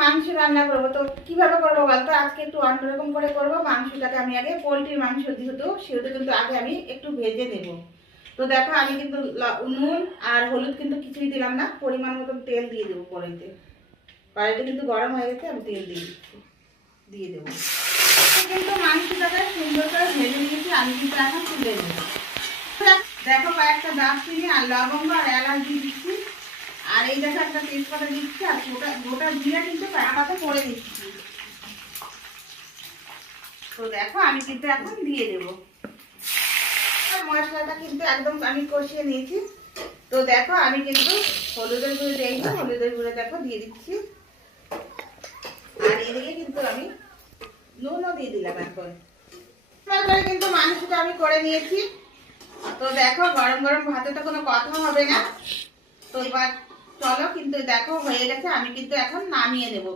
মাংস রান্না করবো। তো কিভাবে করবো বলতো, আজকে একটু অন্যরকম করে করবো। মাংসটাকে আমি আগে, পোলট্রির মাংস যেহেতু সেহেতু কিন্তু আগে আমি একটু ভেজে নেব। তো দেখো আমি কিন্তু নুন আর হলুদ কিন্তু কিছুই দিলাম না, পরিমাণ মতন তেল দিয়ে দেবো কড়াইতে। কড়াইটা কিন্তু গরম হয়ে গেছে, আমি তেল দিয়ে দেবো। কিন্তু মাংসটাকে সুন্দর করে ভেজে নিয়েছি, আমি কিন্তু এখন তুলে নেবো। দেখো কয়েকটা দারচিনি আর লবঙ্গ আর এলাচ দিয়ে দিচ্ছি, আর এই দেখো একটা তেজপাতা দিচ্ছি, আর গোটা গোটা জিরা কিন্তু পাতাতে পড়ে দিচ্ছি। তো দেখো আমি কিন্তু এখন দিয়ে দেবো। মশলাটা কিন্তু একদম আমি কষিয়ে নিয়েছি। তো দেখো আমি কিন্তু হলুদের গুঁড়ো দিয়েছি, হলুদের গুঁড়ো দেখো দিয়ে দিচ্ছি। আর এদিকে কিন্তু আমি নুনও দিয়ে দিলাম। এখন কিন্তু মাংসটা আমি করে নিয়েছি। তো দেখো গরম গরম ভাতে তো কোনো কথা হবে না। তো এবার চলো, কিন্তু দেখো হয়ে গেছে, আমি কিন্তু এখন নামিয়ে নেব।